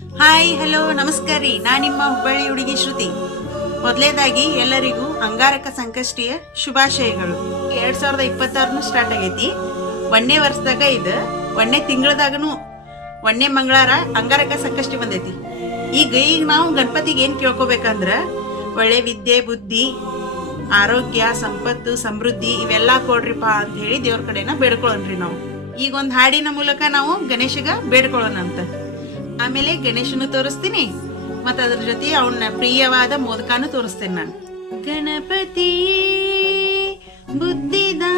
Hi hello ನಮಸ್ಕಾರ ರೀ. ನಾ ನಿಮ್ಮ ಹುಬ್ಬಳ್ಳಿ ಹುಡುಗಿ ಶ್ರುತಿ. ಮೊದಲೇದಾಗಿ ಎಲ್ಲರಿಗೂ ಅಂಗಾರಕ ಸಂಕಷ್ಟಿಯ ಶುಭಾಶಯಗಳು. 2026 ಸ್ಟಾರ್ಟ್ ಆಗೈತಿ. ಒಂದನೇ ವರ್ಷದಾಗ ಇದು ಒಂದನೇ ತಿಂಗಳದಾಗನು ಒಂದನೇ ಮಂಗಳಾರ ಅಂಗಾರಕ ಸಂಕಷ್ಟಿ ಬಂದೈತಿ. ಈಗ ನಾವು ಗಣಪತಿಗೆ ಏನ್ ಕೇಳ್ಕೊಬೇಕಂದ್ರ ಒಳ್ಳೆ ವಿದ್ಯೆ, ಬುದ್ಧಿ, ಆರೋಗ್ಯ, ಸಂಪತ್ತು, ಸಮೃದ್ಧಿ ಇವೆಲ್ಲಾ ಕೊಡ್ರಿಪ್ಪ ಅಂತ ಹೇಳಿ ದೇವ್ರ ಕಡೆನ ಬೇಡ್ಕೊಳ್ಳೋಣ್ರಿ. ನಾವು ಈಗ ಒಂದ್ ಹಾಡಿನ ಮೂಲಕ ನಾವು ಗಣೇಶಗ ಬೇಡ್ಕೊಳ್ಳೋಣ ಅಂತ. ಆಮೇಲೆ ಗಣೇಶನು ತೋರಿಸ್ತೀನಿ, ಮತ್ತ ಅದ್ರ ಜೊತೆ ಅವನ ಪ್ರಿಯವಾದ ಮೋದಕಾನು ತೋರಿಸ್ತೇನೆ ನಾನು. ಗಣಪತಿಯೇ ಬುದ್ಧಿದಾತ